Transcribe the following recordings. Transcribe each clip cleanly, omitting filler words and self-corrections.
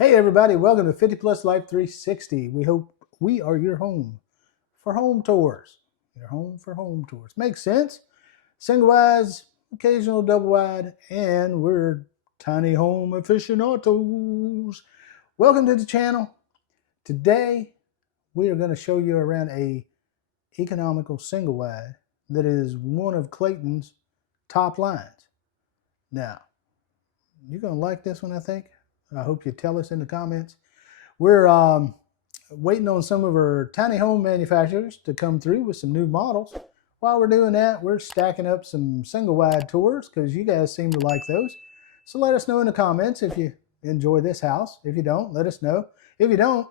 Hey everybody, welcome to 50 Plus Life 360. We hope we are your home for home tours. Your home for home tours. Makes sense. Single wides, occasional double wide, and we're tiny home aficionados. Welcome to the channel. Today we are going to show you around a economical single wide that is one of Clayton's top lines. Now, you're going to like this one, I think. I hope you tell us in the comments. We're waiting on some of our tiny home manufacturers to come through with some new models. While we're doing that, we're stacking up some single wide tours because you guys seem to like those. So let us know in the comments if you enjoy this house. If you don't, let us know. If you don't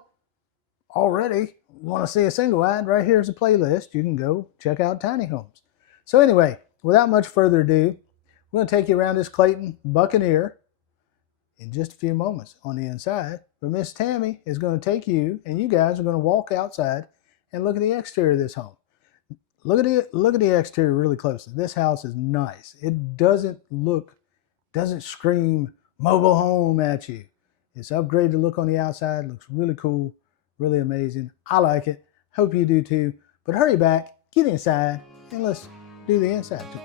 already want to see a single wide, right here's a playlist. You can go check out tiny homes. So anyway, without much further ado, we're going to take you around this Clayton Buccaneer in just a few moments on the inside. But Miss Tammy is going to take you, and you guys are going to walk outside and look at the exterior of this home. Look at the exterior really closely. This house is nice. It doesn't scream mobile home at you. It's upgraded look on the outside. Looks really cool, really amazing. I like it. Hope you do too. But hurry back, get inside, and let's do the inside tour.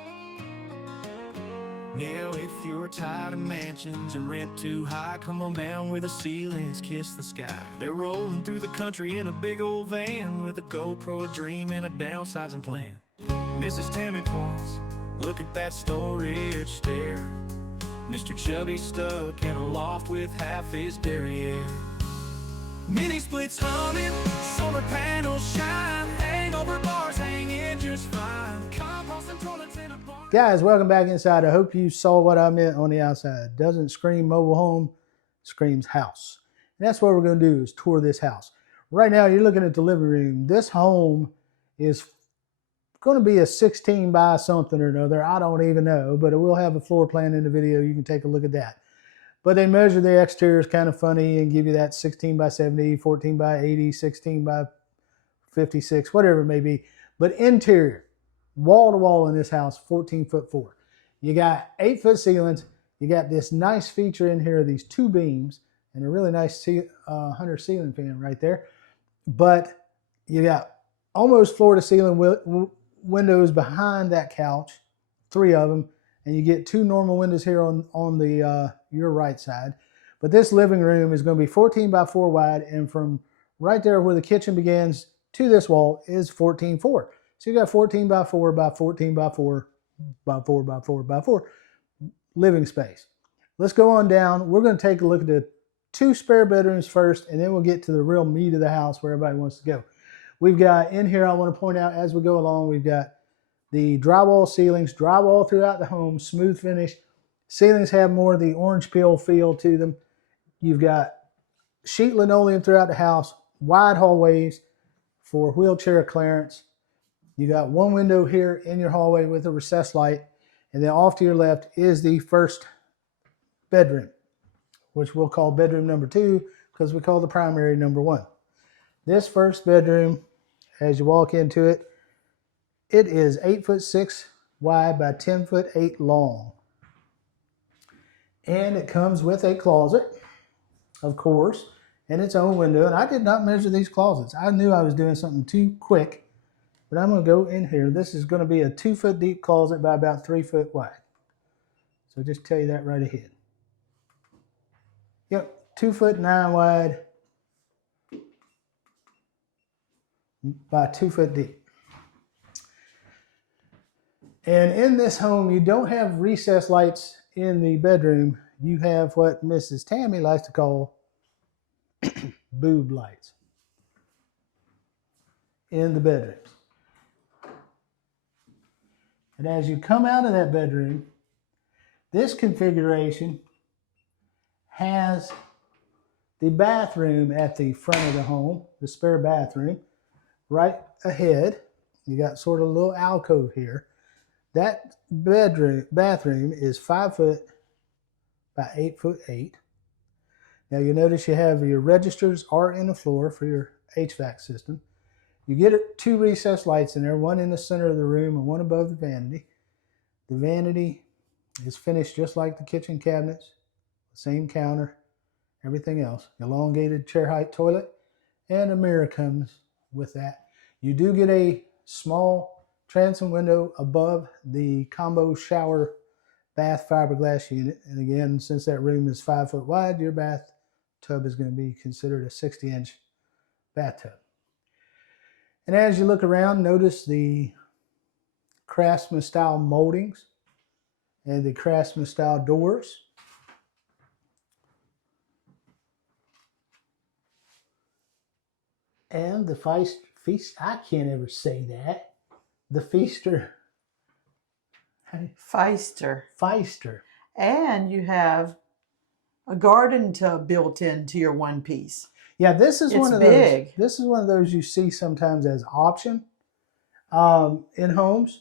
Now if you're tired of mansions and rent too high, come on down where the ceilings kiss the sky. They're rolling through the country in a big old van with a GoPro, a dream, and a downsizing plan. Mrs. Tammy points, look at that storage stair. Mr. Chubby stuck in a loft with half his derriere. Mini splits humming, solar panels shine, hangover bars hanging just fine. Compost and toilets in a bar. Guys, welcome back inside. I hope you saw what I meant on the outside. Doesn't scream mobile home, screams house. And that's what we're going to do is tour this house. Right now, you're looking at the living room. This home is going to be a 16 by something or another. I don't even know, but we'll have a floor plan in the video. You can take a look at that. But they measure the exterior is kind of funny and give you that 16 by 70, 14 by 80, 16 by 56, whatever it may be. But interior, wall to wall in this house, 14'4". You got 8-foot ceilings. You got this nice feature in here, these two beams, and a really nice Hunter ceiling fan right there. But you got almost floor to ceiling windows behind that couch, 3 of them. And you get 2 normal windows here on the your right side. But this living room is going to be 14 by 4 wide, and from right there where the kitchen begins to this wall is 14'4". So you got 14 by 4 by 14 by 4 by 4 by 4 by 4 living space. Let's go on down. We're going to take a look at the 2 spare bedrooms first, and then we'll get to the real meat of the house where everybody wants to go. We've got in here, I want to point out as we go along, we've got the drywall ceilings, drywall throughout the home, smooth finish. Ceilings have more of the orange peel feel to them. You've got sheet linoleum throughout the house, wide hallways for wheelchair clearance. You got 1 window here in your hallway with a recessed light, and then off to your left is the first bedroom, which we'll call bedroom number 2 because we call the primary number 1. This first bedroom, as you walk into it, it is 8'6" wide by 10'8" long. And it comes with a closet, of course, and its own window. And I did not measure these closets. I knew I was doing something too quick, but I'm going to go in here. This is going to be a 2-foot deep closet by about 3 foot wide. So just tell you that right ahead. Yep, 2'9" wide by 2 foot deep. And in this home, you don't have recessed lights in the bedroom. You have what Mrs. Tammy likes to call boob lights in the bedrooms. And as you come out of that bedroom, this configuration has the bathroom at the front of the home, the spare bathroom, right ahead. You got sort of a little alcove here. That bathroom is 5 foot by 8'8". Now you notice you have your registers are in the floor for your HVAC system. You get 2 recessed lights in there, one in the center of the room and one above the vanity. The vanity is finished just like the kitchen cabinets, same counter, everything else. Elongated chair height toilet, and a mirror comes with that. You do get a small transom window above the combo shower bath fiberglass unit. And again, since that room is 5 foot wide, your bathtub is going to be considered a 60-inch bathtub. And as you look around, notice the Craftsman style moldings and the Craftsman style doors. And the feast, I can't ever say that. The Feaster. Feister. And you have a garden tub built into your one piece. Yeah, this is one of big. those. This is one of those you see sometimes as option in homes.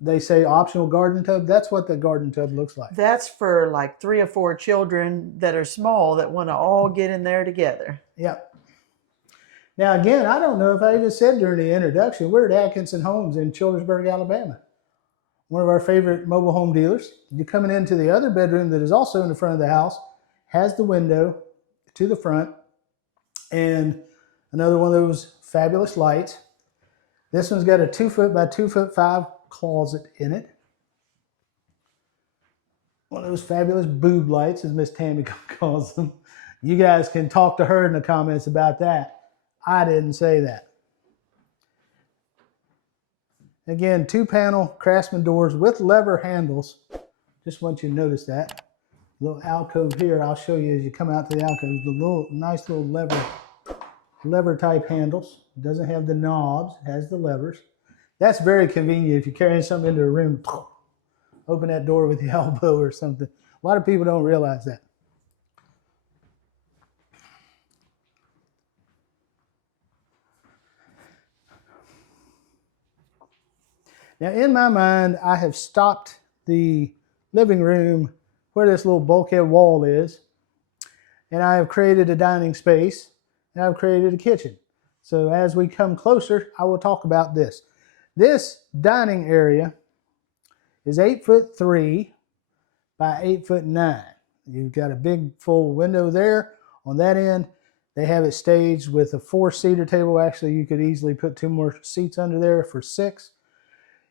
They say optional garden tub. That's what the garden tub looks like. That's for like 3 or 4 children that are small that want to all get in there together. Yep. Now, again, I don't know if I even said during the introduction, we're at Atkinson Homes in Childersburg, Alabama. One of our favorite mobile home dealers. You're coming into the other bedroom that is also in the front of the house, has the window to the front, and another one of those fabulous lights. This one's got a 2 foot by 2 foot 5 closet in it. One of those fabulous boob lights, as Miss Tammy calls them. You guys can talk to her in the comments about that. I didn't say that. Again, 2-panel Craftsman doors with lever handles. Just want you to notice that. Little alcove here, I'll show you as you come out to the alcove. The nice little lever type handles. It doesn't have the knobs, it has the levers. That's very convenient if you're carrying something into a room. Open that door with your elbow or something. A lot of people don't realize that. Now, in my mind, I have stopped the living room where this little bulkhead wall is, and I have created a dining space, and I've created a kitchen. So as we come closer, I will talk about this. This dining area is 8'3" by 8'9". You've got a big full window there. On that end, they have it staged with a 4-seater table. Actually, you could easily put 2 more seats under there for 6.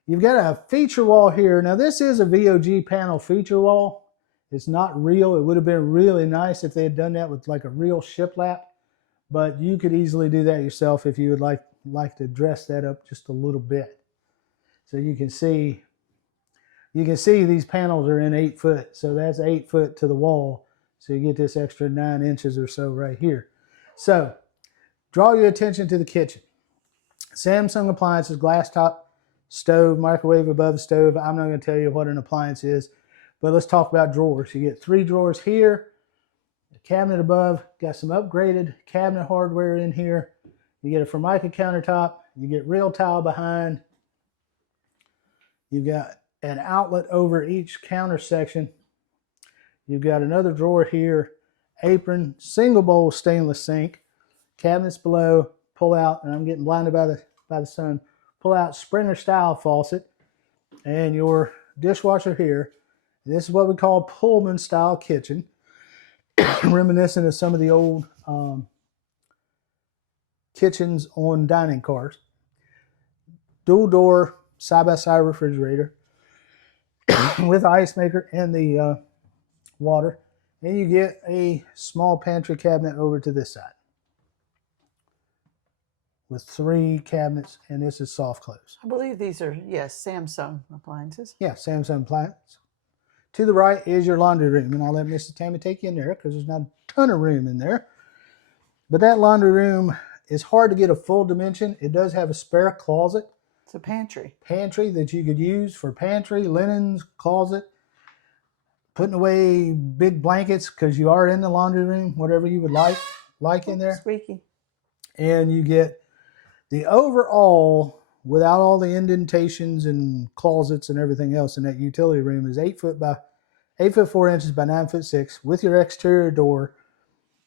You've got a feature wall here. Now, this is a VOG panel feature wall. It's not real. It would have been really nice if they had done that with like a real shiplap, but you could easily do that yourself if you would like to dress that up just a little bit. So you can see these panels are in 8 foot. So that's 8 foot to the wall. So you get this extra 9 inches or so right here. So draw your attention to the kitchen. Samsung appliances, glass top stove, microwave above the stove. I'm not going to tell you what an appliance is, but let's talk about drawers. You get 3 drawers here, a cabinet above, got some upgraded cabinet hardware in here. You get a Formica countertop, you get real tile behind. You've got an outlet over each counter section. You've got another drawer here, apron, single bowl stainless sink, cabinets below, pull out, and I'm getting blinded by the sun. Pull out Springer style faucet and your dishwasher here. This is what we call Pullman style kitchen, reminiscent of some of the old kitchens on dining cars. Dual door side-by-side refrigerator with the ice maker and the water. And you get a small pantry cabinet over to this side with 3 cabinets, and this is soft close. I believe these are, yes, Samsung appliances. Yeah, Samsung appliance. To the right is your laundry room, and I'll let Mrs. Tammy take you in there because there's not a ton of room in there. But that laundry room is hard to get a full dimension. It does have a spare closet. It's a pantry. Pantry that you could use for pantry, linens, closet, putting away big blankets because you are in the laundry room, whatever you would like in there. Squeaky. And you get the overall, without all the indentations and closets and everything else in that utility room, is 8 foot 4 inches by 9 foot 6 with your exterior door.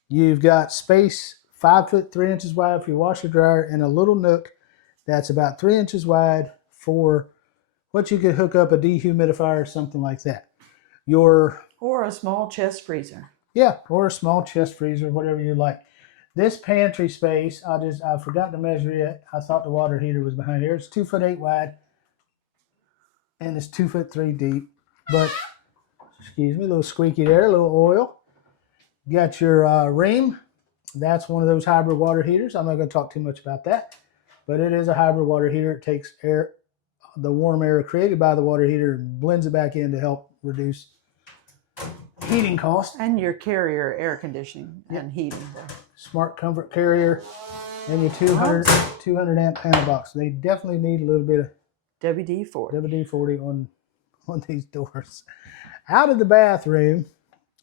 You've got space 5 foot 3 inches wide for your washer dryer and a little nook that's about 3 inches wide for what you could hook up a dehumidifier or something like that. Or a small chest freezer. Yeah, or a small chest freezer, whatever you like. This pantry space, I forgot to measure it. I thought the water heater was behind here. It's 2'8" wide and it's 2'3" deep. But excuse me, a little squeaky there, a little oil. You got your ream. That's one of those hybrid water heaters. I'm not going to talk too much about that, but it is a hybrid water heater. It takes air, the warm air created by the water heater, and blends it back in to help reduce heating costs. And your carrier air conditioning and heating. Smart comfort carrier and your 200 amp panel box. They definitely need a little bit of WD-40. WD-40 on these doors. Out of the bathroom,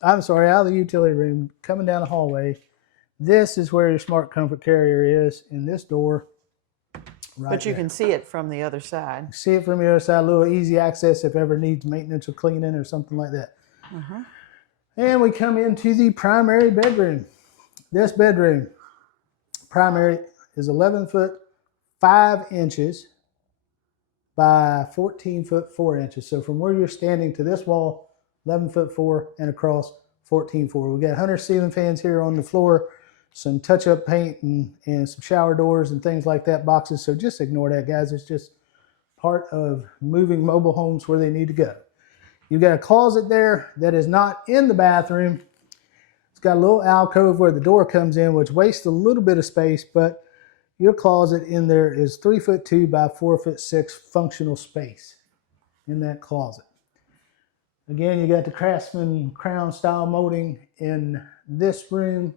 out of the utility room, coming down the hallway, this is where your smart comfort carrier is in this door. Right but you there. can see it from the other side. See it from the other side, a little easy access if ever needs maintenance or cleaning or something like that. And we come into the primary bedroom. This bedroom, primary, is 11 foot 5 inches by 14 foot 4 inches. So from where you're standing to this wall, 11 foot 4 and across 14.4. We got 100 ceiling fans here on the floor, some touch-up paint and some shower doors and things like that, boxes. So just ignore that, guys. It's just part of moving mobile homes where they need to go. You've got a closet there that is not in the bathroom. It's got a little alcove where the door comes in, which wastes a little bit of space, but your closet in there is 3'2" by 4'6" functional space in that closet. Again, you got the Craftsman crown style molding in this room,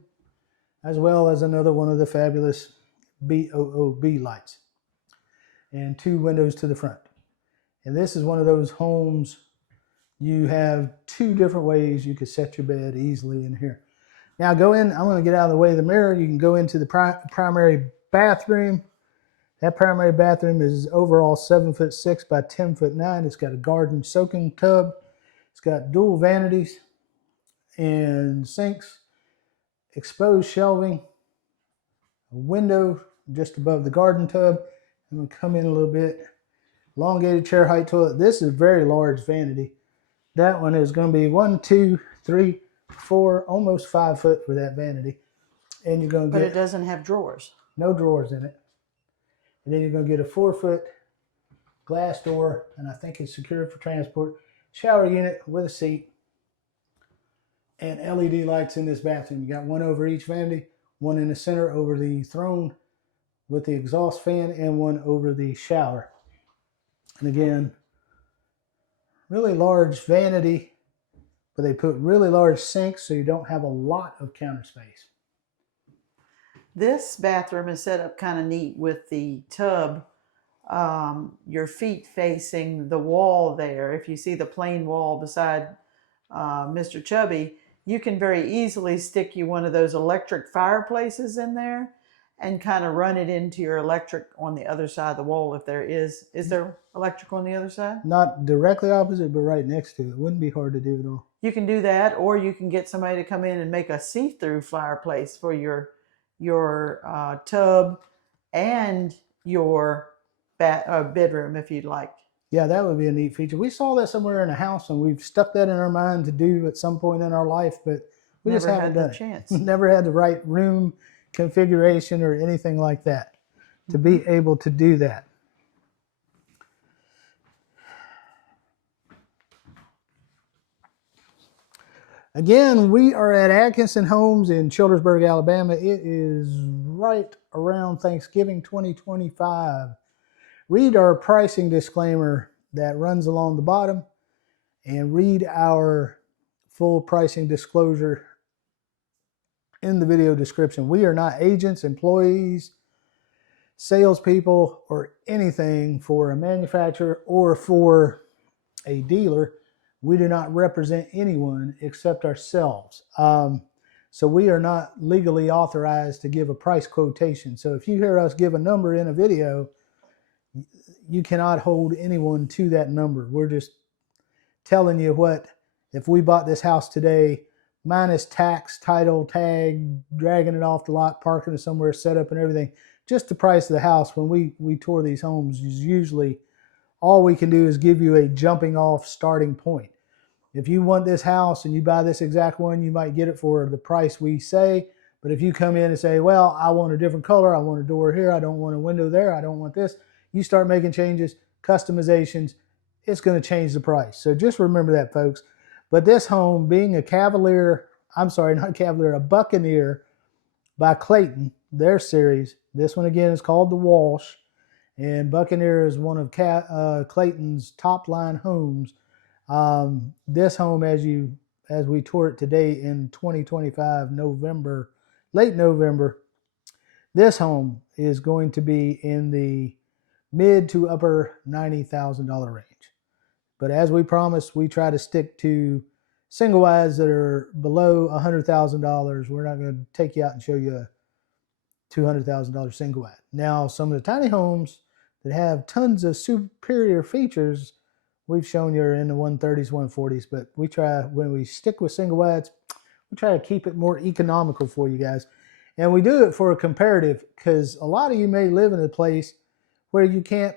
as well as another one of the fabulous BOOB lights and 2 windows to the front. And this is one of those homes you have 2 different ways you could set your bed easily in here. Now go in, I'm going to get out of the way of the mirror. You can go into the primary bathroom. That primary bathroom is overall 7'6" by 10'9". It's got a garden soaking tub. It's got dual vanities and sinks, exposed shelving, a window just above the garden tub. I'm going to come in a little bit. Elongated chair height toilet. This is a very large vanity. That one is going to be 1, 2, 3, 4, almost 5 foot for that vanity. And you're going to But get it doesn't have drawers. no drawers in it. And then you're going to get a 4-foot glass door, and I think it's secured for transport. Shower unit with a seat and LED lights in this bathroom. You got one over each vanity, one in the center over the throne with the exhaust fan, and one over the shower. And again, really large vanity, but they put really large sinks so you don't have a lot of counter space. This bathroom is set up kind of neat with the tub, your feet facing the wall there. If you see the plain wall beside Mr. Chubby, you can very easily stick you one of those electric fireplaces in there and kind of run it into your electric on the other side of the wall if there is. Is there electric on the other side? Not directly opposite, but right next to it. It wouldn't be hard to do at all. You can do that, or you can get somebody to come in and make a see-through fireplace for your tub and your bedroom if you'd like. Yeah, that would be a neat feature. We saw that somewhere in a house, and we've stuck that in our mind to do at some point in our life, but we just haven't done it. Chance. Never had the right room configuration or anything like that to be able to do that. Again, we are at Atkinson Homes in Childersburg, Alabama. It is right around Thanksgiving 2025. Read our pricing disclaimer that runs along the bottom and read our full pricing disclosure in the video description. We are not agents, employees, salespeople, or anything for a manufacturer or for a dealer. We do not represent anyone except ourselves. So we are not legally authorized to give a price quotation. So if you hear us give a number in a video, you cannot hold anyone to that number. We're just telling you what, if we bought this house today, minus tax, title, tag, dragging it off the lot, parking it somewhere, set up and everything, just the price of the house when we tour these homes is usually all we can do is give you a jumping off starting point. if you want this house and you buy this exact one, you might get it for the price we say. But if you come in and say, well, I want a different color, I want a door here, I don't want a window there, I don't want this, you start making changes, customizations, it's going to change the price. So just remember that, folks. But this home, being a a Buccaneer by Clayton, their series, this one again is called the Walsh, and Buccaneer is one of Clayton's top line homes. This home, as we tour it today in 2025 November, late November, this home is going to be in the mid to upper $90,000 range. But as we promised, we try to stick to single wides that are below $100,000. We're not going to take you out and show you a $200,000 single wide. Now, some of the tiny homes that have tons of superior features, we've shown you are in the 130s, 140s, but we try, when we stick with single wides, we try to keep it more economical for you guys. And we do it for a comparative, because a lot of you may live in a place where you can't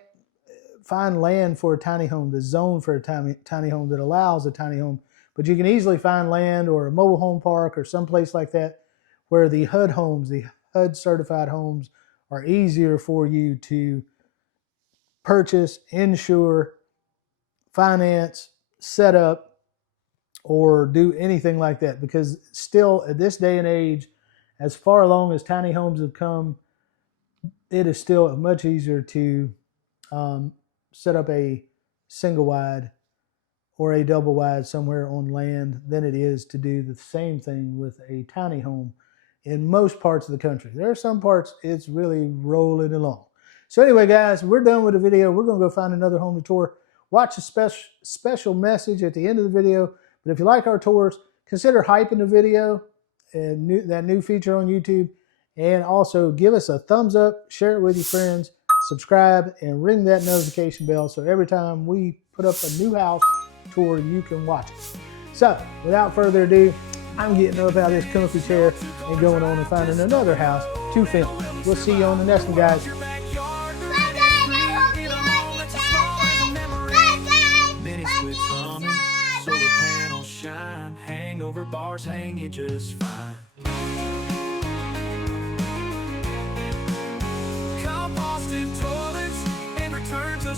find land for a tiny home, the zone for a tiny home that allows a tiny home, but you can easily find land or a mobile home park or someplace like that where the HUD homes, the HUD certified homes, are easier for you to purchase, insure, finance, set up, or do anything like that. Because still, at this day and age, as far along as tiny homes have come, it is still much easier to set up a single wide or a double wide somewhere on land than it is to do the same thing with a tiny home in most parts of the country. There are some parts it's really rolling along. So anyway, guys, we're done with the video. We're going to go find another home to tour. Watch a special message at the end of the video. But if you like our tours, consider hyping the video and that new feature on YouTube. And also give us a thumbs up, share it with your friends, subscribe, and ring that notification bell so every time we put up a new house tour, you can watch it. So without further ado, I'm getting up out of this comfy chair and going on and finding another house to film. We'll see you on the next one, guys. Hangover bars hang you just fine. Composted toilets and return to